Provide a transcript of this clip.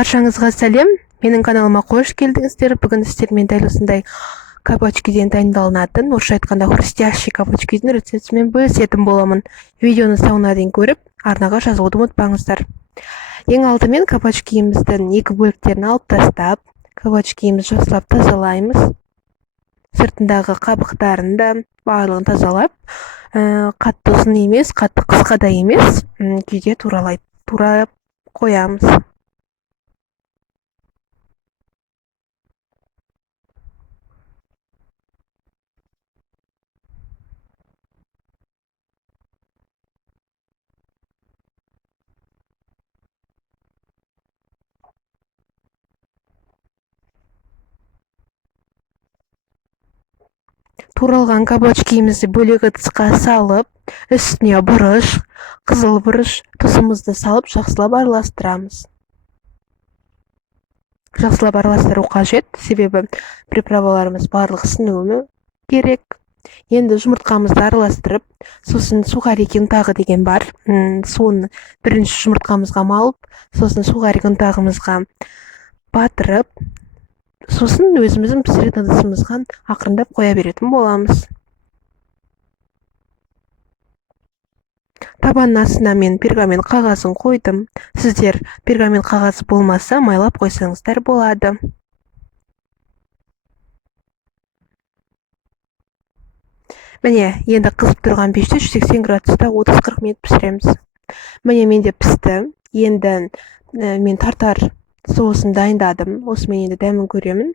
Баршаңызға сәлем. Менің каналыма қош келдіңіздер. Бүгін сіздермен дәл осындай кабачкиден дайындалынатын, орысша айтқанда хрустящий кабачкидің рецептімен бөлісетін боламын. Видеоны соңына дейін көріп, арнаға жазылуды ұмытпаңыздар. Ең алдымен кабачкиіміздің екі бөліктерін алып тастап, кабачкиімізді жақсылап тазалаймыз. Сыртындағы қабықтарын да барлығын тазалап, қатты ұзын емес, қатты қысқа да емес, күйде туралап қоямыз. Туралған кабачкиімізді бөлек ыдысқа салып, үстіне бұрыш, қызыл бұрыш, тұзымызды салып, жақсылап араластырамыз. Жақсылап араластыру қажет, себебі приправаларымыз барлық сіңуі керек. Енді жұмыртқамызды араластырып, сосын сухарик ұнтағы деген бар. Соны бірінші жұмыртқамызға малып, сосын сухарик ұнтағымызға батырып, сосын өзіміздің пісіретін ыдысымызға ақырындап қоя беретін боламыз. Табанның астына мен пергамент қағазын қойдым. Сіздер пергамент қағазы болмаса, майлап қойсаңыздар болады. Міне, енді қызып тұрған пеште 180 градуста 30-40 минут пісіреміз. Міне, менде пісті. Енді мен тартар соусын дайындадым. Осымен енді дәмін көремін.